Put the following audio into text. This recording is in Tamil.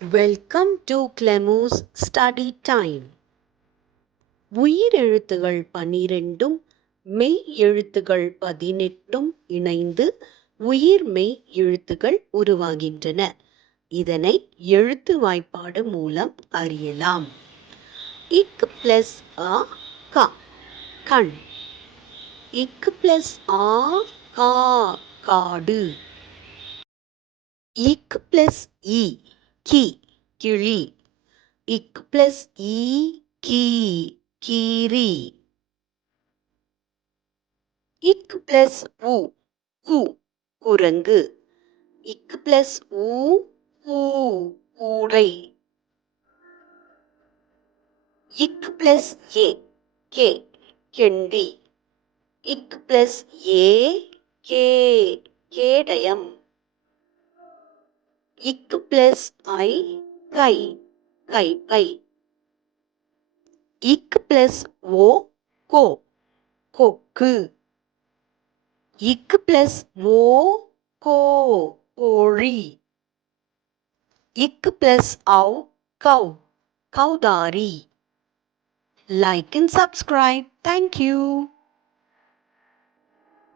வெல்கம் டு கிளெமோஸ் ஸ்டடி டைம். உயிரெழுத்துகள் 12ம் மெய் எழுத்துகள் 18ம் இணைந்து உயிர்மெய் எழுத்துகள் உருவாகின்றன. இதனை எழுத்து வாய்ப்பாடு மூலம் அறியலாம். இக் பிளஸ் அ க கண். இக் பிளஸ் ஆ கா காடு. இக் பிளஸ் இ கி கிளி. இக் பிளஸ் ஈ கீ கீரி. இக் பிளஸ் உ கு குரங்கு. இக் பிளஸ் ஊ பூ பூனை. இக் பிளஸ் ஏ கே கெண்டி. இக் பிளஸ் ஏ கே கேடயம். இக் பிளஸ் ஐ கை கைப்பை. இக் பிளஸ் ஓ கோ கொக்கு. இக் பிளஸ் ஓ கோ கோழி. இக் பிளஸ் ஔ கௌ கௌதாரி. Like and subscribe. Thank you.